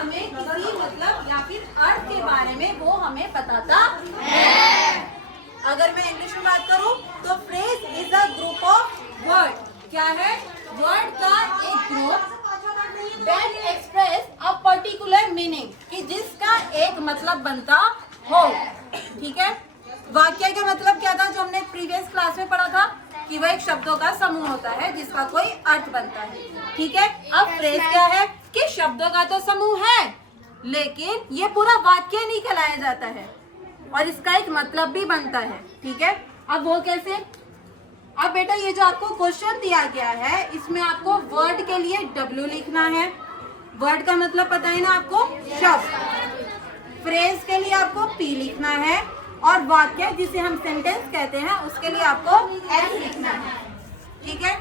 हमें किसी मतलब या फिर अर्थ के बारे में वो हमें बताता है। अगर मैं इंग्लिश में बात करूं तो phrase is a group of word. क्या है? वर्ड का एक group that express a particular meaning, कि जिसका एक मतलब बनता हो। ठीक है, वाक्य का मतलब क्या था जो हमने प्रीवियस क्लास में पढ़ा था कि वह एक शब्दों का समूह होता है जिसका कोई अर्थ बनता है। ठीक है, अब फ्रेज क्या है कि शब्दों का तो समूह है लेकिन ये पूरा वाक्य नहीं कहलाया जाता है और इसका एक मतलब भी बनता है। ठीक है, अब वो कैसे? अब बेटा ये जो आपको क्वेश्चन दिया गया है इसमें आपको वर्ड के लिए W लिखना है। वर्ड का मतलब पता है ना आपको, शब्द। फ्रेज के लिए आपको P लिखना है और वाक्य जिसे हम सेंटेंस कहते हैं उसके लिए आपको S लिखना है। ठीक है,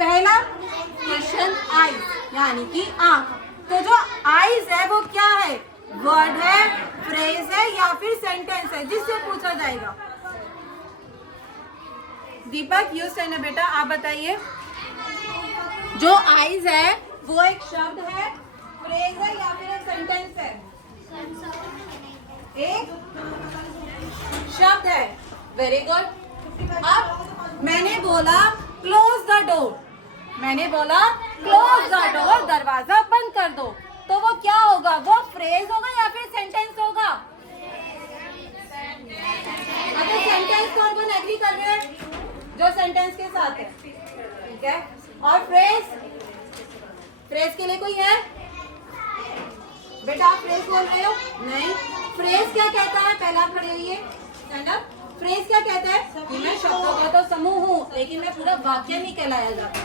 पहला क्वेश्चन आईज यानी कि आंख। तो जो आईज है वो क्या है? वर्ड है, फ्रेज है या फिर सेंटेंस है जिससे पूछा जाएगा। दीपक यू से ना बेटा, आप बताइए। जो आईज है वो एक शब्द है, फ्रेज है या फिर एक सेंटेंस है? एक शब्द है। Very good. अब मैंने बोला क्लोज द डोर, मैंने बोला क्लोज द डोर, दरवाजा बंद कर दो, तो वो क्या होगा? वो फ्रेज होगा या फिर सेंटेंस होगा? अगर सेंटेंस कौन कौन एग्री कर रहे हैं? जो सेंटेंस के साथ है। ठीक है, और फ्रेज, फ्रेज के लिए कोई है? बेटा आप फ्रेज बोल रहे हो? नहीं। फ्रेज क्या कहता है? पहले आप खड़े रहिए, स्टैंड अप। फ्रेज क्या कहता है कि मैं शब्दों का तो समूह हूँ लेकिन मैं पूरा वाक्य नहीं कहलाया जाता।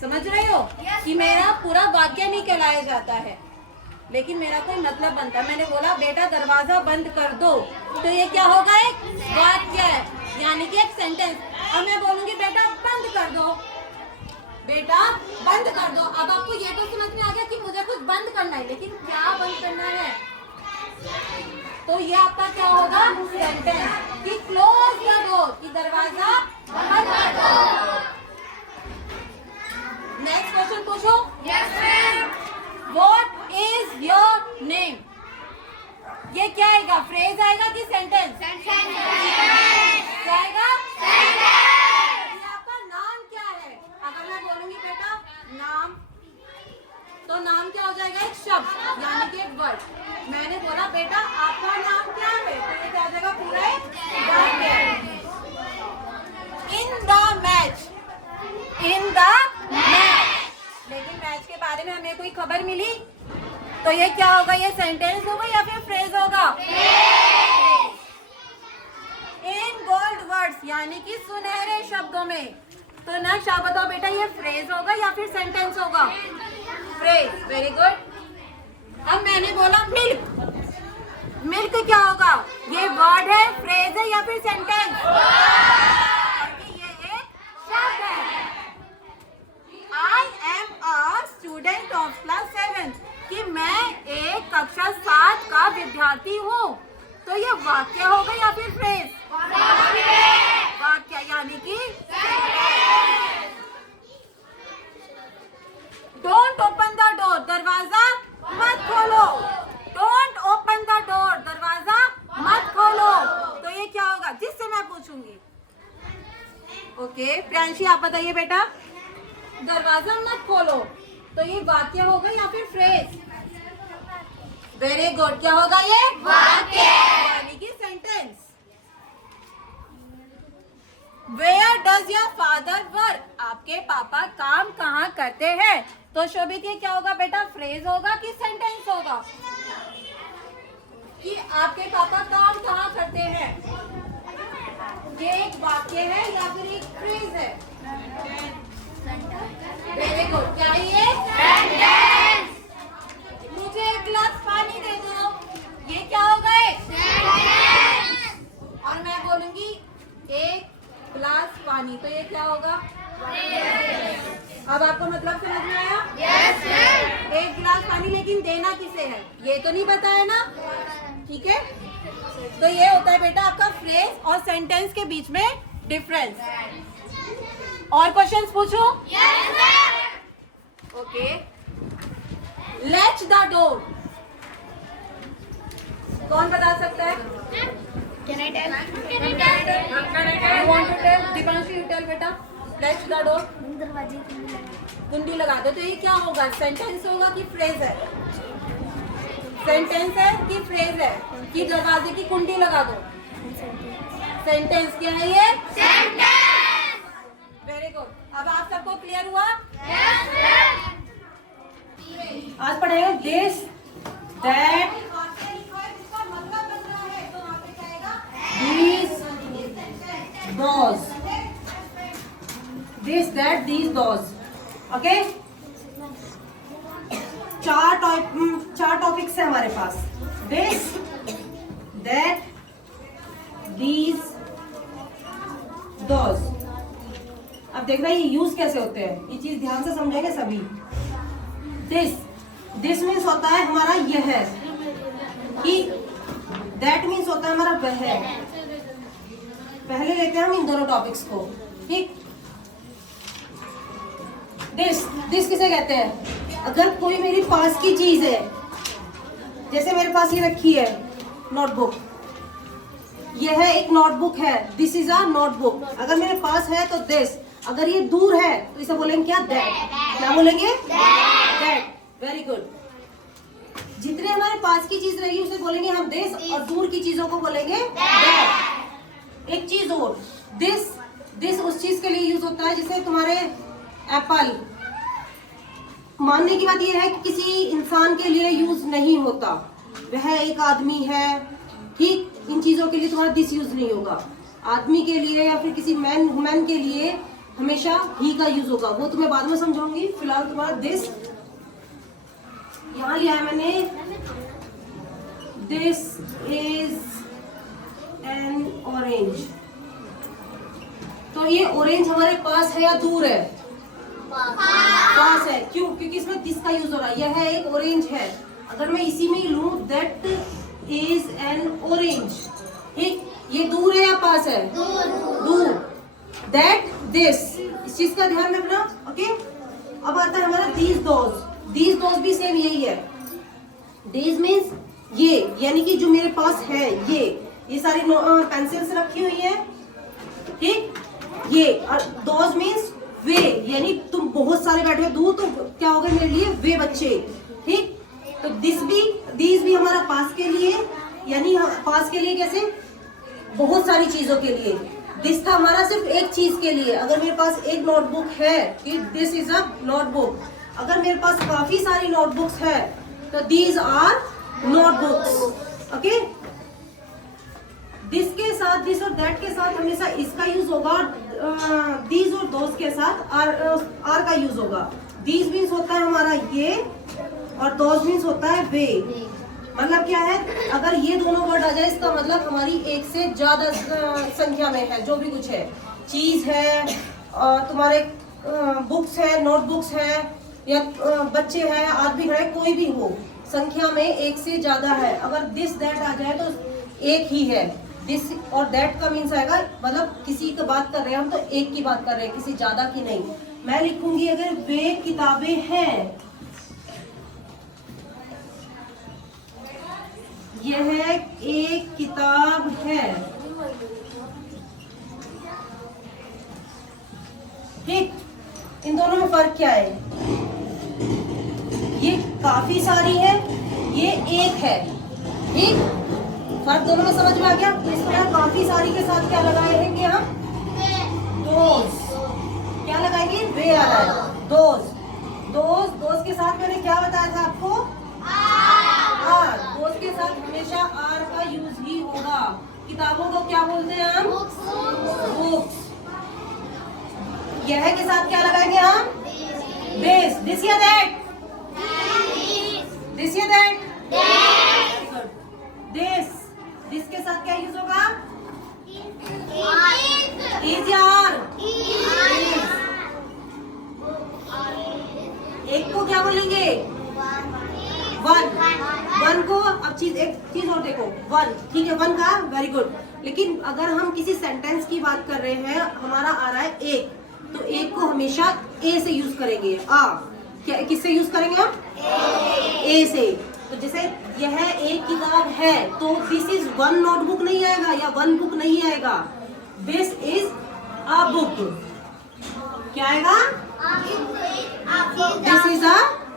समझ रहे हो कि मेरा पूरा वाक्य नहीं कहलाया जाता है लेकिन मेरा कोई मतलब बनता है। मैंने बोला बेटा दरवाजा बंद कर दो, तो ये क्या होगा? एक वाक्य है यानी कि एक सेंटेंस। अब मैं बोलूंगी बेटा बंद कर दो, बेटा बंद कर दो। अब आपको ये तो समझ में आ गया कि मुझे कुछ बंद करना है, लेकिन क्या बंद करना है? तो ये आपका क्या होगा? सेंटेंस। कि क्लोज द डोर, कि दरवाजा बंद कर दो। नेक्स्ट क्वेश्चन पूछो। Yes ma'am. What is your name? ये क्या आएगा? फ्रेज आएगा कि सेंटेंस? सेंटेंस आएगा। आपका नाम क्या है? अगर मैं बोलूंगी बेटा नाम, तो नाम क्या हो जाएगा? एक शब्द यानी कि एक वर्ड। मैंने बोला बेटा आपका नाम क्या है, तो ये क्या हो जाएगा? पूरा एक वाक्य। In the match, in the match. लेकिन मैच के बारे में हमें कोई खबर मिली तो ये क्या होगा? ये सेंटेंस होगा या फिर फ्रेज होगा? इन गोल्ड वर्ड्स यानी कि सुनहरे शब्दों में, तो ना क्या बताओ बेटा ये फ्रेज होगा या फिर सेंटेंस होगा? फ्रेज। Very good. अब मैंने बोला मिल्क, मिल्क क्या होगा? ये वर्ड है, फ्रेज है या फिर सेंटेंस? ये एक शब्द है। I am a student of class 7, कि मैं एक कक्षा 7 का विद्यार्थी हूँ, तो ये वाक्य होगा या फिर फ्रेज? वाक्य यानी कि डोंट ओपन द डोर, दरवाजा मत खोलो। डोंट ओपन द डोर, दरवाजा मत खोलो, तो ये क्या होगा? जिससे मैं पूछूंगी। ओके प्रियांशी आप बताइए बेटा, दरवाजा मत खोलो, तो ये वाक्य होगा या फिर फ्रेज? Very good. क्या होगा ये? वाक्य यानी कि sentence. Where does your father work? आपके पापा काम कहाँ करते हैं? तो शोभित ये क्या होगा बेटा? फ्रेज होगा कि सेंटेंस होगा? कि आपके पापा काम कहाँ करते हैं, ये एक वाक्य है या फिर एक फ्रेज है? Very good. क्या ये? सेंटेंस। मुझे एक गिलास पानी दे दो, ये क्या होगा? सेंटेंस। और मैं बोलूंगी एक गिलास पानी, तो ये क्या होगा? अब आपको मतलब समझ में आया? Yes sir. एक गिलास पानी, लेकिन देना किसे है ये तो नहीं पता है ना? ठीक है, तो ये होता है बेटा आपका फ्रेज और सेंटेंस के बीच में डिफरेंस। और क्वेश्चंस पूछो। Yes sir. Okay, let's Fetch the door. कौन बता सकता है? Can I tell? You want to tell? Deepanshu you tell बेटा. Fetch the door. दरवाजे कुंडी लगा दो. तो ये क्या होगा? सेंटेंस होगा कि फ्रेज है? सेंटेंस है कि फ्रेज है? कि दरवाजे की कुंडी लगा दो. सेंटेंस क्या है ये? सेंटेंस. Very good. अब आप सबको क्लियर हुआ? आज पढ़ेंगे this that these those. This that these those. Okay, चार टॉपिक्स है हमारे पास. This that these those. अब देखना ये यूज कैसे होते हैं, ये चीज ध्यान से समझेंगे सभी. दिस मीन्स होता है हमारा यह है, कि दैट मीन्स होता है हमारा वह है. पहले लेते हैं हम इन दोनों टॉपिक्स को. ठीक, दिस किसे कहते हैं? अगर कोई मेरी पास की चीज है, जैसे मेरे पास ये रखी है नोटबुक, यह एक नोटबुक है. This is a notebook. अगर मेरे पास है तो दिस. अगर ये दूर है तो इसे बोलेंगे क्या? दैट. क्या बोलेंगे? दैट. Very good. जितने हमारे पास की चीज रहेगी उसे बोलेंगे हम दिस, और दूर की चीजों को बोलेंगे दैट. एक चीज और, दिस उस चीज के लिए यूज होता है जैसे तुम्हारे एप्पल. मानने की बात यह है कि किसी इंसान के लिए यूज नहीं होता, वह एक आदमी है. ठीक, इन चीजों के लिए तुम्हारा दिस यूज नहीं होगा. आदमी के लिए या फिर किसी वुमेन के लिए हमेशा ही का यूज होगा. वो तुम्हें बाद में समझाऊंगी. फिलहाल तुम्हारा दिस यहाँ लिया है मैंने. This is an orange. तो ये ऑरेंज हमारे पास है या दूर है? पास है. क्यों? क्योंकि इसमें दिस का यूज हो रहा है. यह है एक ऑरेंज है. अगर मैं इसी में लूं दैट इज एन ऑरेंज. ठीक, ये दूर है या पास है? दूर. दैट दिस, इस चीज का ध्यान रखना. ओके, अब आता है हमारा दीज दोज. दीज दोज भी सेम यही है. दीज मीन्स ये, यानी कि जो मेरे पास है ये सारी पेंसिल्स रखी हुई है. ठीक, ये. और दोज मीन्स वे, यानी तुम बहुत सारे बैठे हो दूर, तो क्या होगा मेरे लिए? वे बच्चे. ठीक, तो दिस भी हमारा पास के लिए, यानी पास के लिए कैसे? बहुत सारी चीजों के लिए. दिस था हमारा सिर्फ एक चीज के लिए. अगर मेरे पास एक नोटबुक है कि दिस इज अ नोटबुक. अगर मेरे पास काफी सारी नोटबुक्स है तो these are notebooks. Okay, this के साथ, दिस और दैट के साथ हमेशा इसका यूज होगा. दीज और दोस्त के साथ आर का यूज होगा. दीज मीन्स होता है हमारा ये, और दोस्त मीन्स होता है वे. मतलब क्या है? अगर ये दोनों वर्ड आ जाए इसका मतलब हमारी एक से ज्यादा संख्या में है जो भी कुछ है. चीज है, तुम्हारे बुक्स है, नोटबुक्स है, या बच्चे हैं, आदमी है, कोई भी हो, संख्या में एक से ज्यादा है. अगर दिस दैट आ जाए तो एक ही है. दिस और दैट का मीन्स आएगा, मतलब किसी की बात कर रहे हैं हम तो एक की बात कर रहे हैं, किसी ज्यादा की नहीं. मैं लिखूंगी अगर वे किताबें हैं, यह एक किताब है. ठीक, इन दोनों में फर्क क्या है? ये काफी सारी है, ये एक है. ठीक, फर्क दोनों में समझ में आ गया. तो इसमें काफी सारी के साथ क्या लगाएंगे हम? दोज. क्या लगाएंगे? वे आ रहा है. दोज के साथ मैंने क्या बताया था आपको? आर. दोज के साथ हमेशा आर का यूज ही होगा. किताबों को क्या बोलते हैं हम? बुक्स. यह के साथ क्या लगाएंगे हम? दिस. दिस या दैट? दिस या दैट? दिस के साथ क्या यूज होगा? इज या आर? एक को क्या बोलेंगे? वन को. अब एक चीज और देखो, वन. ठीक है, वन का वेरी गुड. लेकिन अगर हम किसी सेंटेंस की बात कर रहे हैं, हमारा आ रहा है एक, तो एक को हमेशा ए से यूज करेंगे. किससे यूज करेंगे हम? ए से। तो जैसे यह एक किताब है तो दिस इज वन नोटबुक नहीं आएगा या वन बुक नहीं आएगा, दिस इज अ बुक। क्या आएगा? This is a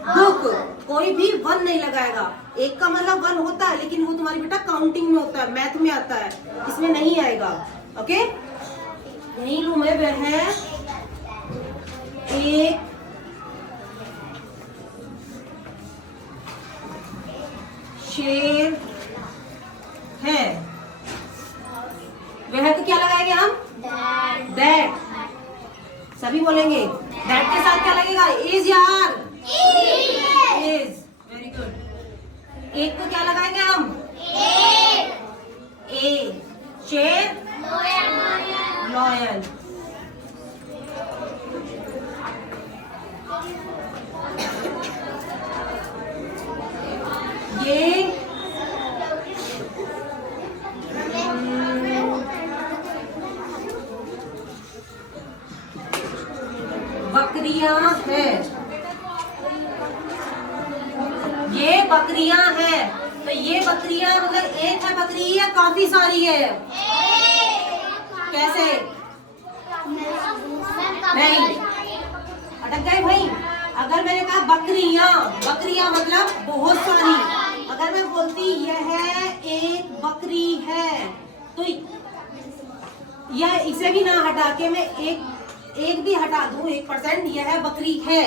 book. कोई भी वन नहीं लगाएगा। एक का मतलब वन होता है लेकिन वो तुम्हारी बेटा काउंटिंग में होता है, मैथ में आता है, इसमें नहीं आएगा। ओके, यही रूम है, वह है एक शेर है। वह तो क्या लगाएंगे हम? दैट। सभी बोलेंगे दैट के साथ क्या लगेगा? इज यार, इज। Very good. एक को क्या लगाएंगे हम? ए। शेर, लॉयल। ये बकरियां हैं। ये बकरियां हैं। तो ये बकरियां मतलब एक है बकरी या काफी सारी है? कैसे? नहीं, अटक गए भाई। अगर मैंने कहा बकरियां, बकरियां मतलब बहुत सारी। अगर मैं बोलती यह एक बकरी है तो यह इसे भी ना हटा के मैं एक भी हटा दूं, 1%, यह बकरी है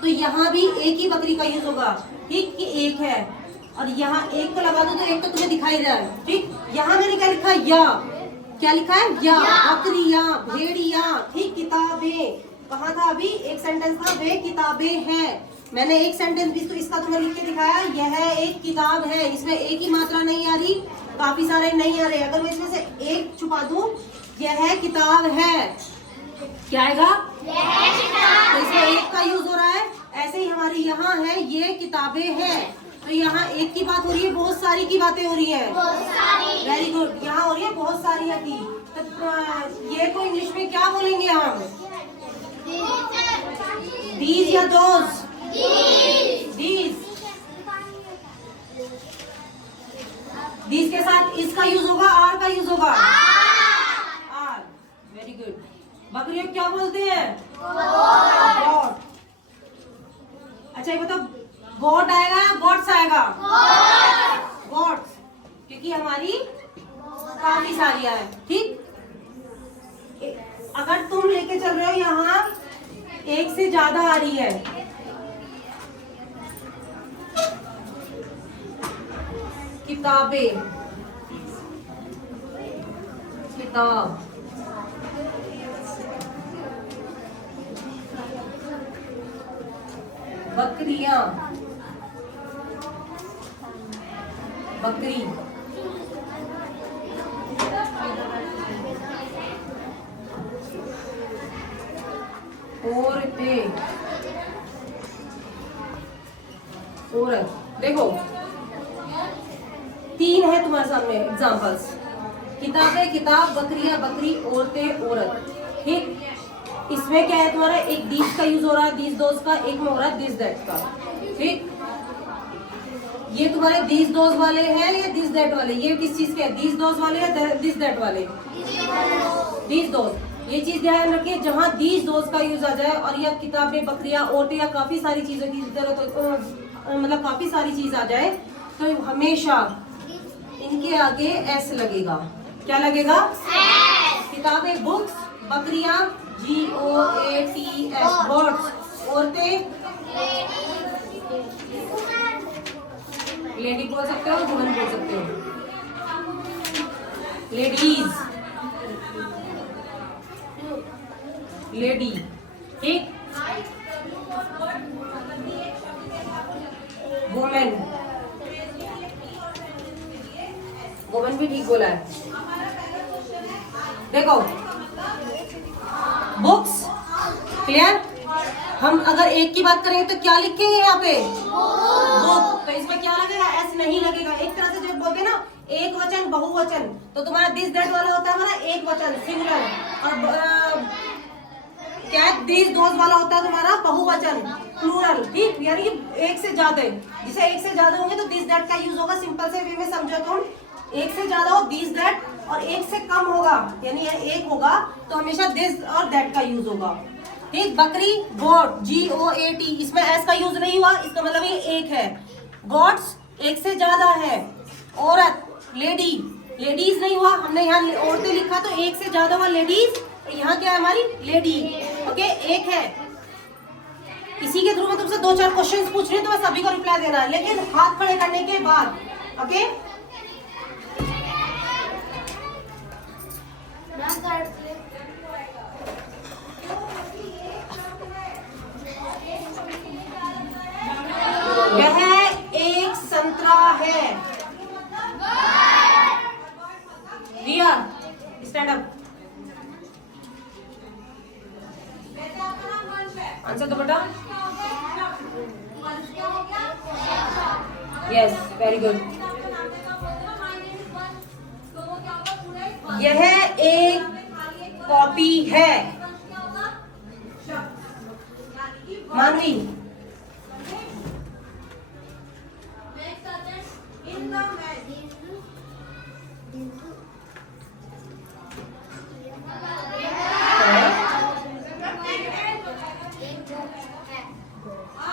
तो यहाँ भी एक ही बकरी का यूज होगा। ठीक, कि एक है, और यहाँ एक को लगा दूं तो एक तो तुम्हें दिखाई दे रहा है। ठीक, यहाँ मैंने क्या लिखा है? या। क्या लिखा है? या। बकरियां, भेड़िया। ठीक, किताबें। कहा था अभी? एक सेंटेंस था, वे किताबें हैं। मैंने एक सेंटेंस भी तो इसका तुम्हें लिख के दिखाया, यह एक किताब है। इसमें एक ही मात्रा नहीं आ रही, काफी सारे नहीं आ रहे। अगर मैं इसमें से एक छुपा दूं, यह किताब है, क्या आएगा? तो इसमें एक का यूज हो रहा है। ऐसे ही हमारी यहाँ है, ये किताबें हैं, तो यहाँ एक की बात हो रही है, बहुत सारी की बातें हो रही है। Very good. यहाँ हो रही है बहुत सारी की। तो ये को इंग्लिश में क्या बोलेंगे हम? दीज या दोज? दीज। दीज के साथ इसका यूज होगा, आर का यूज होगा। आर। Very good. बकरियों क्या बोलते हैं? गॉड। अच्छा, ये बताओ, गॉड आएगा या गॉड्स आएगा? गॉड्स, क्योंकि हमारी काफी सारी है। ठीक, अगर तुम लेके चल रहे हो यहाँ एक से ज्यादा आ रही है, किताबें, किताब, बकरियां, बकरी, औरतें, औरत। देखो, तीन है तुम्हारे सामने एग्जांपल्स, किताबें, किताब, बकरियां, बकरी, औरतें, औरत। ठीक, इसमें क्या है तुम्हारा? एक दीज का यूज हो रहा है, दीज दोज का। एक में हो रहा है दिस दैट का। ठीक, ये तुम्हारे दीज दोज वाले हैं या दिस दैट वाले? ये किस चीज के? दीज दोज वाले या दिस दैट वाले? These those. ये चीज ध्यान रखिए, जहाँ दीज दोज का यूज आ जाए और या किताबें, बकरियां, औरतें या काफी सारी चीजों की जरूरत, मतलब काफी सारी चीज आ जाए तो हमेशा इनके आगे एस लगेगा। क्या लगेगा? किताबें, बुक्स, बकरियां, GOATS, बर्ड्स, औरतें, लेडी बोल सकते हो, वुमन बोल सकते हो, लेडीज, लेडी। ठीक, वुमेन, वुमेन भी ठीक बोला है। देखो, बुक्स, क्लियर। हम अगर एक की बात करेंगे तो क्या लिखेंगे यहाँ पे? बुक। तो इसमें क्या लगेगा? एस नहीं लगेगा। एक तरह से जब बोलते ना एक वचन, बहुवचन, तो तुम्हारा दिस दैट वाला होता है हमारा एक वचन, सिंगुलर, और कैट दिस दोज वाला होता है तुम्हारा बहुवचन, प्लूरल, ठीक, यानी कि एक से ज्यादा, जिसे एक से ज्यादा होंगे तो दिस दैट का यूज होगा। सिंपल से वे में समझो तुम, एक से ज्यादा हो दिस दैट, और एक से कम होगा यानी एक होगा तो हमेशा दिस और दैट का यूज होगा, ठीक। बकरी गोट, GOAT, इसमें एस का यूज नहीं हुआ, इसका मतलब ये एक है। गॉड्स एक से ज्यादा है। औरत लेडी, लेडीज नहीं हुआ, हमने यहाँ औरतें लिखा तो एक से ज्यादा हुआ लेडीज, यहाँ क्या है हमारी लेडी, ओके, एक है। इसी के थ्रू मैं तुमसे 2-4 क्वेश्चंस पूछ रही हूँ, तो मैं सभी को रिप्लाई देना है, लेकिन हाथ खड़े करने के बाद, ओके। यह एक संतरा है। रिया स्टैंड अप, आंसर दो बेटा। Yes, very good. यह एक कॉपी है। मानवी,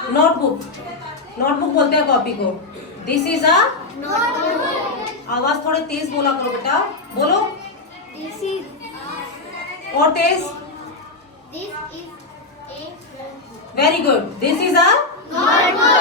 नोटबुक, नोटबुक बोलते हैं कॉपी को। दिस इज अ, आवाज थोड़े तेज बोला करो बेटा, बोलो और तेज। Very good, this is a notebook.